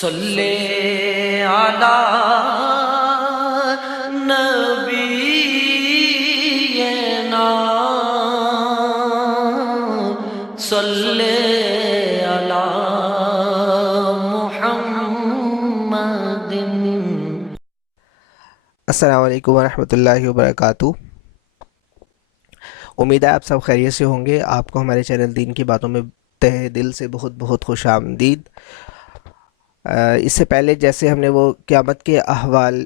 صلی علی نبینا صلی علی محمد۔ السلام علیکم ورحمۃ اللہ وبرکاتہ۔ امید ہے آپ سب خیریت سے ہوں گے۔ آپ کو ہمارے چینل دین کی باتوں میں تہ دل سے بہت بہت خوش آمدید۔ اس سے پہلے جیسے ہم نے وہ قیامت کے احوال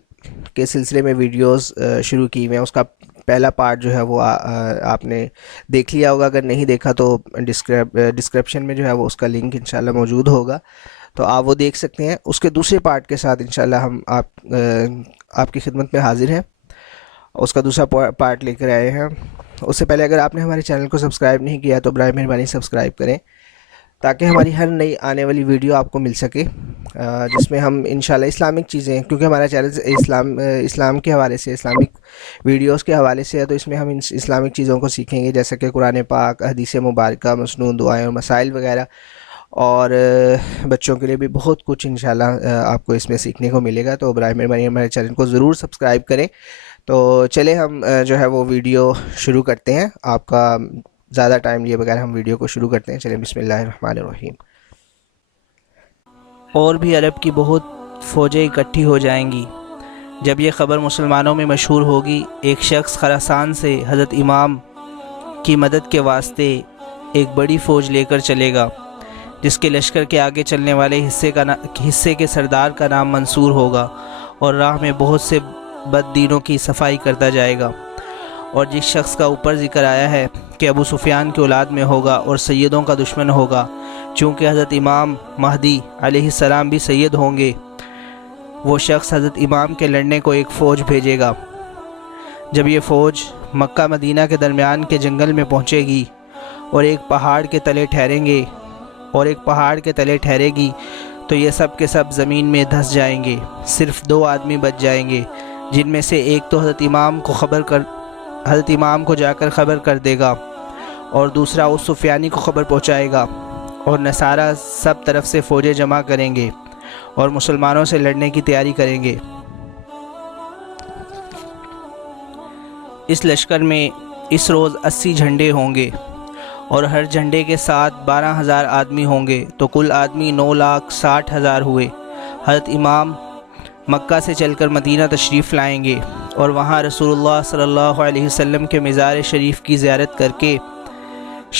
کے سلسلے میں ویڈیوز شروع کی ہوئے ہیں، اس کا پہلا پارٹ جو ہے وہ آپ نے دیکھ لیا ہوگا۔ اگر نہیں دیکھا تو ڈسکرپشن میں جو ہے وہ اس کا لنک انشاءاللہ موجود ہوگا، تو آپ وہ دیکھ سکتے ہیں۔ اس کے دوسرے پارٹ کے ساتھ انشاءاللہ ہم آپ کی خدمت میں حاضر ہیں، اس کا دوسرا پارٹ لے کر آئے ہیں۔ اس سے پہلے اگر آپ نے ہمارے چینل کو سبسکرائب نہیں کیا تو برائے مہربانی سبسکرائب کریں، تاکہ ہماری ہر نئی آنے والی ویڈیو آپ کو مل سکے، جس میں ہم انشاءاللہ اسلامک چیزیں، کیونکہ ہمارا چینل اسلام کے حوالے سے، اسلامک ویڈیوز کے حوالے سے ہے، تو اس میں ہم اسلامک چیزوں کو سیکھیں گے، جیسا کہ قرآن پاک، حدیث مبارکہ، مسنون دعائیں اور مسائل وغیرہ، اور بچوں کے لیے بھی بہت کچھ انشاءاللہ آپ کو اس میں سیکھنے کو ملے گا۔ تو برائے مہربانی ہمارے چینل کو ضرور سبسکرائب کریں۔ تو چلے ہم جو ہے وہ ویڈیو شروع کرتے ہیں۔ آپ کا زیادہ ٹائم لیے بغیر ہم ویڈیو کو شروع کرتے ہیں۔ چلیں بسم اللہ الرحمن الرحیم۔ اور بھی عرب کی بہت فوجیں اکٹھی ہو جائیں گی۔ جب یہ خبر مسلمانوں میں مشہور ہوگی، ایک شخص خراسان سے حضرت امام کی مدد کے واسطے ایک بڑی فوج لے کر چلے گا، جس کے لشکر کے آگے چلنے والے حصے کے سردار کا نام منصور ہوگا، اور راہ میں بہت سے بد دینوں کی صفائی کرتا جائے گا۔ اور جس شخص کا اوپر ذکر آیا ہے کہ ابو سفیان کی اولاد میں ہوگا اور سیدوں کا دشمن ہوگا، چونکہ حضرت امام مہدی علیہ السلام بھی سید ہوں گے، وہ شخص حضرت امام کے لڑنے کو ایک فوج بھیجے گا۔ جب یہ فوج مکہ مدینہ کے درمیان کے جنگل میں پہنچے گی اور ایک پہاڑ کے تلے ٹھہرے گی، تو یہ سب کے سب زمین میں دھس جائیں گے، صرف 2 آدمی بچ جائیں گے، جن میں سے ایک تو حضرت امام کو جا کر خبر کر دے گا، اور دوسرا اس سفیانی کو خبر پہنچائے گا، اور نصارہ سب طرف سے فوجیں جمع کریں گے اور مسلمانوں سے لڑنے کی تیاری کریں گے۔ اس لشکر میں اس روز 80 جھنڈے ہوں گے، اور ہر جھنڈے کے ساتھ 12,000 آدمی ہوں گے، تو کل آدمی 9,60,000 ہوئے۔ حضرت امام مکہ سے چل کر مدینہ تشریف لائیں گے، اور وہاں رسول اللہ صلی اللہ علیہ وسلم کے مزار شریف کی زیارت کر کے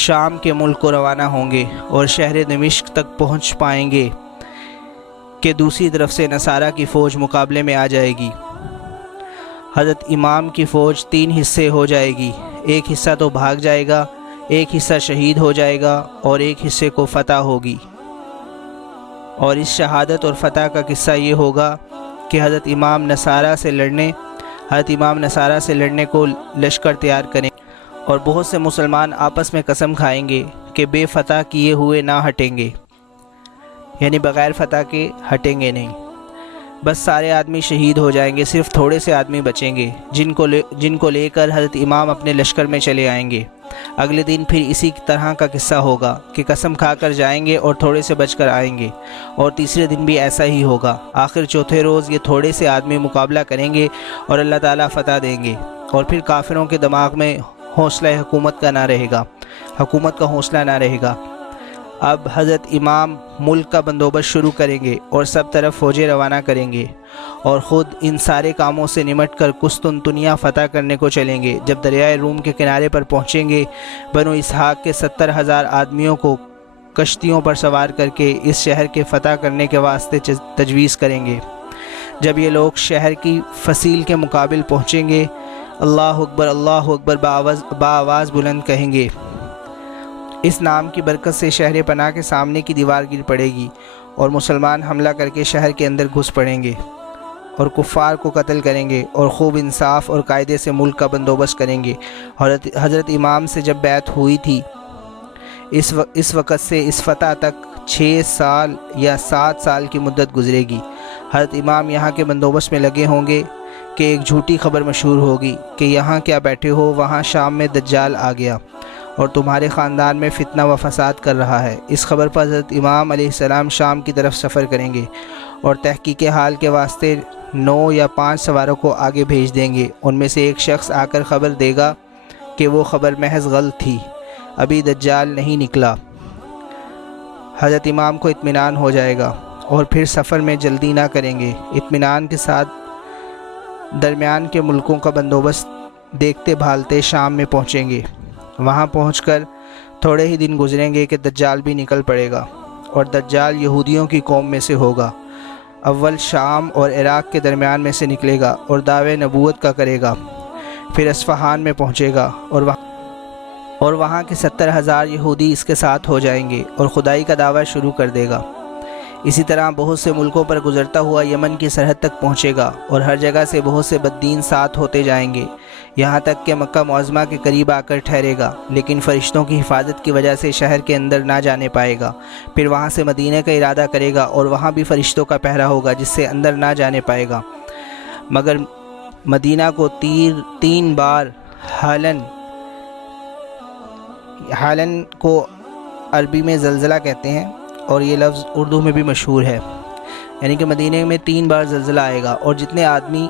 شام کے ملک کو روانہ ہوں گے، اور شہر دمشق تک پہنچ پائیں گے کہ دوسری طرف سے نصارہ کی فوج مقابلے میں آ جائے گی۔ حضرت امام کی فوج 3 حصے ہو جائے گی، ایک حصہ تو بھاگ جائے گا، ایک حصہ شہید ہو جائے گا، اور ایک حصے کو فتح ہوگی۔ اور اس شہادت اور فتح کا قصہ یہ ہوگا کہ حضرت امام نصارہ سے لڑنے کو لشکر تیار کریں، اور بہت سے مسلمان آپس میں قسم کھائیں گے کہ بے فتح کیے ہوئے نہ ہٹیں گے، یعنی بغیر فتح کے ہٹیں گے نہیں۔ بس سارے آدمی شہید ہو جائیں گے، صرف تھوڑے سے آدمی بچیں گے، جن کو لے کر حضرت امام اپنے لشکر میں چلے آئیں گے۔ اگلے دن پھر اسی طرح کا قصہ ہوگا کہ قسم کھا کر جائیں گے اور تھوڑے سے بچ کر آئیں گے، اور تیسرے دن بھی ایسا ہی ہوگا۔ آخر چوتھے روز یہ تھوڑے سے آدمی مقابلہ کریں گے اور اللہ تعالیٰ فتح دیں گے، اور پھر کافروں کے دماغ میں حوصلہ حکومت کا حوصلہ نہ رہے گا۔ اب حضرت امام ملک کا بندوبست شروع کریں گے اور سب طرف فوجیں روانہ کریں گے، اور خود ان سارے کاموں سے نمٹ کر قسطنطنیہ فتح کرنے کو چلیں گے۔ جب دریائے روم کے کنارے پر پہنچیں گے، بنو اسحاق کے 70,000 آدمیوں کو کشتیوں پر سوار کر کے اس شہر کے فتح کرنے کے واسطے تجویز کریں گے۔ جب یہ لوگ شہر کی فصیل کے مقابل پہنچیں گے، اللہ اکبر بآواز بلند کہیں گے۔ اس نام کی برکت سے شہر پناہ کے سامنے کی دیوار گر پڑے گی، اور مسلمان حملہ کر کے شہر کے اندر گھس پڑیں گے اور کفار کو قتل کریں گے، اور خوب انصاف اور قاعدے سے ملک کا بندوبست کریں گے۔ حضرت امام سے جب بیعت ہوئی تھی، اس وقت سے اس فتح تک 6 سال یا 7 سال کی مدت گزرے گی۔ حضرت امام یہاں کے بندوبست میں لگے ہوں گے کہ ایک جھوٹی خبر مشہور ہوگی کہ یہاں کیا بیٹھے ہو، وہاں شام میں دجال آ گیا، اور تمہارے خاندان میں فتنہ و فساد کر رہا ہے۔ اس خبر پر حضرت امام علیہ السلام شام کی طرف سفر کریں گے اور تحقیق حال کے واسطے 9 یا 5 سواروں کو آگے بھیج دیں گے۔ ان میں سے ایک شخص آ کر خبر دے گا کہ وہ خبر محض غلط تھی، ابھی دجال نہیں نکلا۔ حضرت امام کو اطمینان ہو جائے گا اور پھر سفر میں جلدی نہ کریں گے، اطمینان کے ساتھ درمیان کے ملکوں کا بندوبست دیکھتے بھالتے شام میں پہنچیں گے۔ وہاں پہنچ کر تھوڑے ہی دن گزریں گے کہ دجال بھی نکل پڑے گا، اور دجال یہودیوں کی قوم میں سے ہوگا۔ اول شام اور عراق کے درمیان میں سے نکلے گا اور دعوے نبوت کا کرے گا، پھر اصفہان میں پہنچے گا اور وہاں کے 70,000 یہودی اس کے ساتھ ہو جائیں گے اور خدائی کا دعویٰ شروع کر دے گا۔ اسی طرح بہت سے ملکوں پر گزرتا ہوا یمن کی سرحد تک پہنچے گا، اور ہر جگہ سے بہت سے بددین ساتھ ہوتے جائیں گے، یہاں تک کہ مکہ معظمہ کے قریب آ کر ٹھہرے گا، لیکن فرشتوں کی حفاظت کی وجہ سے شہر کے اندر نہ جانے پائے گا۔ پھر وہاں سے مدینہ کا ارادہ کرے گا، اور وہاں بھی فرشتوں کا پہرا ہوگا جس سے اندر نہ جانے پائے گا، مگر مدینہ کو 3 بار حالن کو عربی میں زلزلہ کہتے ہیں، اور یہ لفظ اردو میں بھی مشہور ہے، یعنی کہ مدینہ میں 3 بار زلزلہ آئے گا، اور جتنے آدمی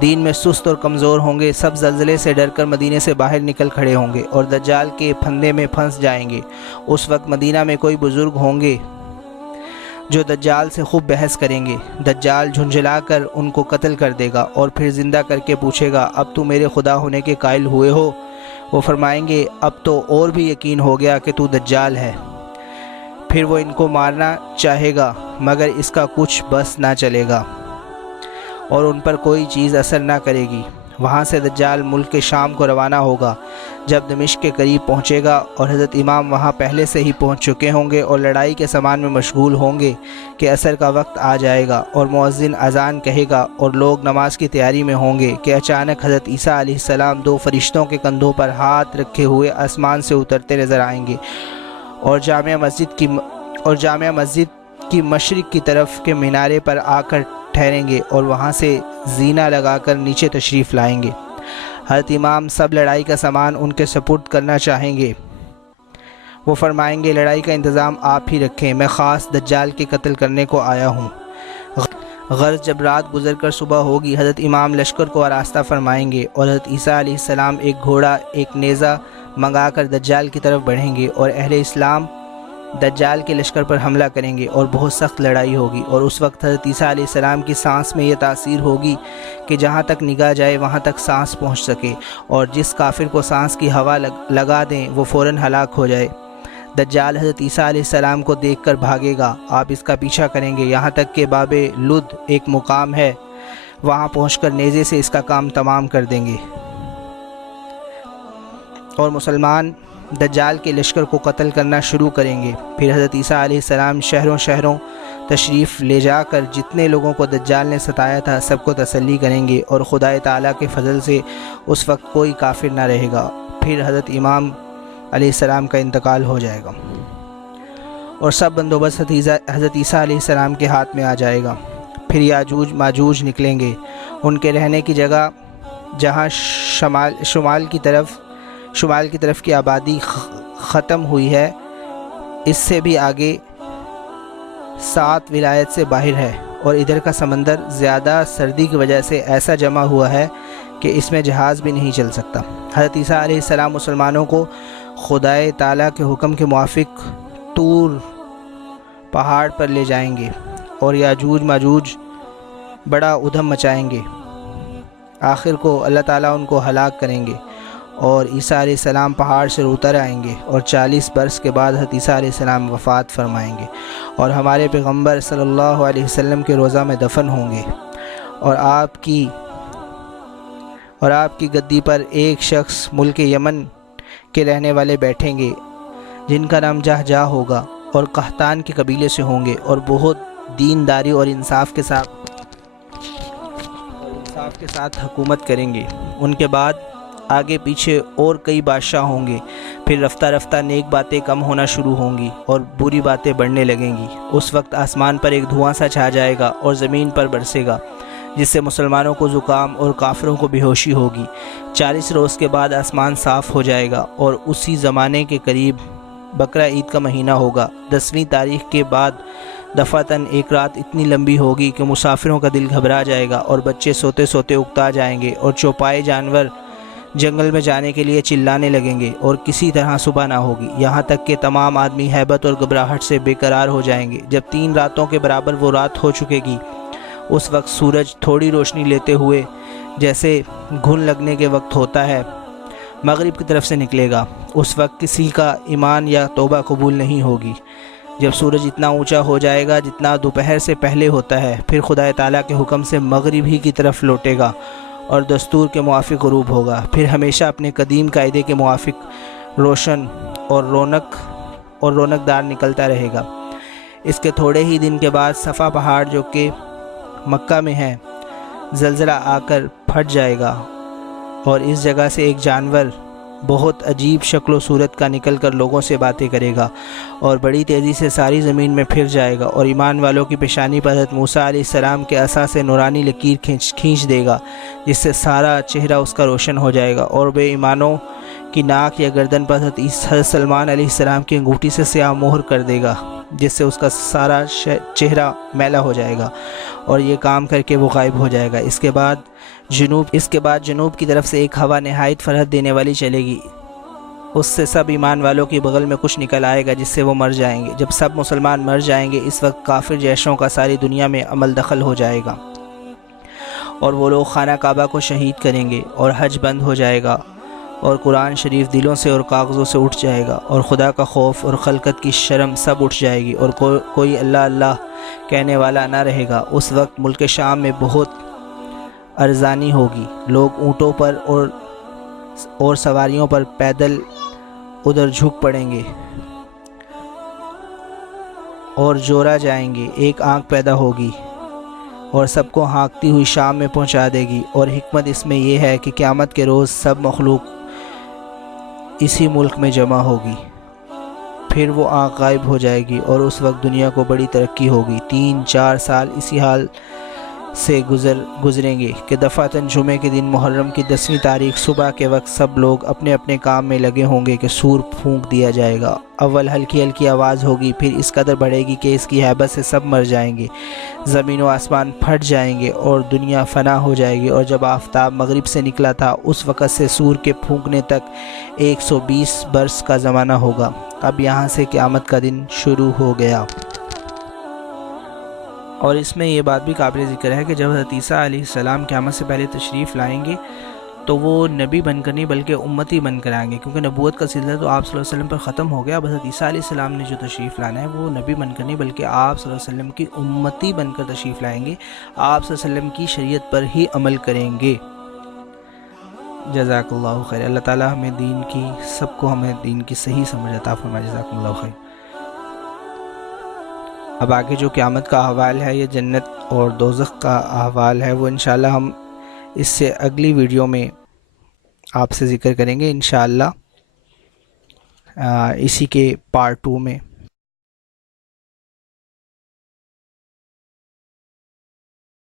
دین میں سست اور کمزور ہوں گے سب زلزلے سے ڈر کر مدینے سے باہر نکل کھڑے ہوں گے اور دجال کے پھندے میں پھنس جائیں گے۔ اس وقت مدینہ میں کوئی بزرگ ہوں گے جو دجال سے خوب بحث کریں گے۔ دجال جھنجھلا کر ان کو قتل کر دے گا اور پھر زندہ کر کے پوچھے گا، اب تو میرے خدا ہونے کے قائل ہوئے ہو؟ وہ فرمائیں گے، اب تو اور بھی یقین ہو گیا کہ تو دجال ہے۔ پھر وہ ان کو مارنا چاہے گا، مگر اس کا کچھ بس نہ چلے گا اور ان پر کوئی چیز اثر نہ کرے گی۔ وہاں سے دجال ملک کے شام کو روانہ ہوگا۔ جب دمشق کے قریب پہنچے گا اور حضرت امام وہاں پہلے سے ہی پہنچ چکے ہوں گے اور لڑائی کے سامان میں مشغول ہوں گے کہ عصر کا وقت آ جائے گا اور مؤذن اذان کہے گا اور لوگ نماز کی تیاری میں ہوں گے کہ اچانک حضرت عیسیٰ علیہ السلام 2 فرشتوں کے کندھوں پر ہاتھ رکھے ہوئے آسمان سے اترتے نظر آئیں گے اور جامع مسجد کی مشرق کی طرف کے مینارے پر آ کر ٹھہریں گے اور وہاں سے زینہ لگا کر نیچے تشریف لائیں گے۔ حضرت امام سب لڑائی کا سامان ان کے سپرد کرنا چاہیں گے۔ وہ فرمائیں گے، لڑائی کا انتظام آپ ہی رکھیں، میں خاص دجال کے قتل کرنے کو آیا ہوں۔ غرض جب رات گزر کر صبح ہوگی حضرت امام لشکر کو آراستہ فرمائیں گے اور حضرت عیسیٰ علیہ السلام ایک گھوڑا ایک نیزہ منگا کر دجال کی طرف بڑھیں گے اور اہل اسلام دجال کے لشکر پر حملہ کریں گے اور بہت سخت لڑائی ہوگی، اور اس وقت حضرت عیسیٰ علیہ السلام کی سانس میں یہ تاثیر ہوگی کہ جہاں تک نگاہ جائے وہاں تک سانس پہنچ سکے، اور جس کافر کو سانس کی ہوا لگا دیں وہ فوراً ہلاک ہو جائے۔ دجال حضرت عیسیٰ علیہ السلام کو دیکھ کر بھاگے گا، آپ اس کا پیچھا کریں گے یہاں تک کہ باب لد ایک مقام ہے، وہاں پہنچ کر نیزے سے اس کا کام تمام کر دیں گے، اور مسلمان دجال کے لشکر کو قتل کرنا شروع کریں گے۔ پھر حضرت عیسیٰ علیہ السلام شہروں تشریف لے جا کر جتنے لوگوں کو دجال نے ستایا تھا سب کو تسلی کریں گے، اور خدائے تعالیٰ کے فضل سے اس وقت کوئی کافر نہ رہے گا۔ پھر حضرت امام علیہ السلام کا انتقال ہو جائے گا اور سب بندوبست حضرت عیسیٰ علیہ السلام کے ہاتھ میں آ جائے گا۔ پھر یاجوج ماجوج نکلیں گے، ان کے رہنے کی جگہ جہاں شمال کی طرف کی آبادی ختم ہوئی ہے، اس سے بھی آگے 7 ولایت سے باہر ہے، اور ادھر کا سمندر زیادہ سردی کی وجہ سے ایسا جمع ہوا ہے کہ اس میں جہاز بھی نہیں چل سکتا۔ حضرت عیسیٰ علیہ السلام مسلمانوں کو خدائے تعالیٰ کے حکم کے موافق طور پہاڑ پر لے جائیں گے اور یاجوج ماجوج بڑا ادھم مچائیں گے، آخر کو اللہ تعالیٰ ان کو ہلاک کریں گے، اور عیسیٰ علیہ السلام پہاڑ سے اتر آئیں گے، اور 40 برس کے بعد حضرت عیسیٰ علیہ السلام وفات فرمائیں گے اور ہمارے پیغمبر صلی اللہ علیہ وسلم کے روضہ میں دفن ہوں گے، اور آپ کی گدی پر ایک شخص ملک یمن کے رہنے والے بیٹھیں گے جن کا نام جہجہ ہوگا، اور قحطان کے قبیلے سے ہوں گے، اور بہت دینداری اور انصاف کے ساتھ حکومت کریں گے۔ ان کے بعد آگے پیچھے اور کئی بادشاہ ہوں گے، پھر رفتہ رفتہ نیک باتیں کم ہونا شروع ہوں گی اور بری باتیں بڑھنے لگیں گی۔ اس وقت آسمان پر ایک دھواں سا چھا جائے گا اور زمین پر برسے گا، جس سے مسلمانوں کو زکام اور کافروں کو بے ہوشی ہوگی۔ 40 روز کے بعد آسمان صاف ہو جائے گا اور اسی زمانے کے قریب بقرہ عید کا مہینہ ہوگا۔ 10ویں تاریخ کے بعد دفعتاً ایک رات اتنی لمبی ہوگی کہ مسافروں کا دل گھبرا جائے گا اور بچے سوتے سوتے اکتا جائیں گے اور چوپائے جانور جنگل میں جانے کے لیے چلانے لگیں گے اور کسی طرح صبح نہ ہوگی، یہاں تک کہ تمام آدمی ہیبت اور گھبراہٹ سے بے قرار ہو جائیں گے۔ جب 3 راتوں کے برابر وہ رات ہو چکے گی، اس وقت سورج تھوڑی روشنی لیتے ہوئے جیسے گھن لگنے کے وقت ہوتا ہے مغرب کی طرف سے نکلے گا۔ اس وقت کسی کا ایمان یا توبہ قبول نہیں ہوگی۔ جب سورج اتنا اونچا ہو جائے گا جتنا دوپہر سے پہلے ہوتا ہے، پھر خدا تعالیٰ کے حکم سے مغرب ہی کی طرف لوٹے گا اور دستور کے موافق غروب ہوگا، پھر ہمیشہ اپنے قدیم قاعدے کے موافق روشن اور رونق دار نکلتا رہے گا۔ اس کے تھوڑے ہی دن کے بعد صفا پہاڑ جو کہ مکہ میں ہے زلزلہ آ کر پھٹ جائے گا اور اس جگہ سے ایک جانور بہت عجیب شکل و صورت کا نکل کر لوگوں سے باتیں کرے گا اور بڑی تیزی سے ساری زمین میں پھر جائے گا اور ایمان والوں کی پیشانی پر حضرت موسیٰ علیہ السلام کے عصا سے نورانی لکیر کھینچ دے گا، جس سے سارا چہرہ اس کا روشن ہو جائے گا اور بے ایمانوں کی ناک یا گردن پر حضرت سلمان علیہ السلام کی انگوٹھی سے سیاہ مہر کر دے گا، جس سے اس کا سارا چہرہ میلا ہو جائے گا اور یہ کام کر کے وہ غائب ہو جائے گا۔ اس کے بعد جنوب کی طرف سے ایک ہوا نہایت فرحت دینے والی چلے گی، اس سے سب ایمان والوں کی بغل میں کچھ نکل آئے گا جس سے وہ مر جائیں گے۔ جب سب مسلمان مر جائیں گے، اس وقت کافر جیشوں کا ساری دنیا میں عمل دخل ہو جائے گا اور وہ لوگ خانہ کعبہ کو شہید کریں گے اور حج بند ہو جائے گا اور قرآن شریف دلوں سے اور کاغذوں سے اٹھ جائے گا اور خدا کا خوف اور خلقت کی شرم سب اٹھ جائے گی اور کوئی اللہ اللہ کہنے والا نہ رہے گا۔ اس وقت ملک شام میں بہت ارزانی ہوگی، لوگ اونٹوں پر اور سواریوں پر پیدل ادھر جھک پڑیں گے اور جورا جائیں گے، ایک آنکھ پیدا ہوگی اور سب کو ہانکتی ہوئی شام میں پہنچا دے گی۔ اور حکمت اس میں یہ ہے کہ قیامت کے روز سب مخلوق اسی ملک میں جمع ہوگی، پھر وہ آنکھ غائب ہو جائے گی اور اس وقت دنیا کو بڑی ترقی ہوگی۔ 3-4 سال اسی حال سے گزریں گے کہ دفعتاً جمعے کے دن محرم کی 10ویں تاریخ صبح کے وقت سب لوگ اپنے اپنے کام میں لگے ہوں گے کہ سور پھونک دیا جائے گا۔ اول ہلکی ہلکی آواز ہوگی، پھر اس قدر بڑھے گی کہ اس کی ہیبت سے سب مر جائیں گے، زمین و آسمان پھٹ جائیں گے اور دنیا فنا ہو جائے گی۔ اور جب آفتاب مغرب سے نکلا تھا اس وقت سے سور کے پھونکنے تک 120 برس کا زمانہ ہوگا۔ اب یہاں سے قیامت کا دن شروع ہو گیا۔ اور اس میں یہ بات بھی قابل ذکر ہے کہ جب حضرت عیسیٰ علیہ السلام قیامت سے پہلے تشریف لائیں گے تو وہ نبی بن کر نہیں بلکہ امتی بن کر آئیں گے، کیونکہ نبوت کا سلسلہ تو آپ صلی اللہ علیہ وسلم پر ختم ہو گیا۔ اب حضرت عیسیٰ علیہ السلام نے جو تشریف لانا ہے وہ نبی بن کر نہیں بلکہ آپ صلی اللہ علیہ وسلم کی امتی بن کر تشریف لائیں گے، آپ صلی اللہ علیہ وسلم کی شریعت پر ہی عمل کریں گے۔ جزاک اللہ خیر۔ اللہ تعالیٰ ہمیں دین کی صحیح سمجھ عطا فرمائے۔ جزاک اللہ خیر۔ اب آگے جو قیامت کا احوال ہے، یہ جنت اور دوزخ کا احوال ہے، وہ انشاءاللہ ہم اس سے اگلی ویڈیو میں آپ سے ذکر کریں گے انشاءاللہ، اسی کے پارٹ 2 میں۔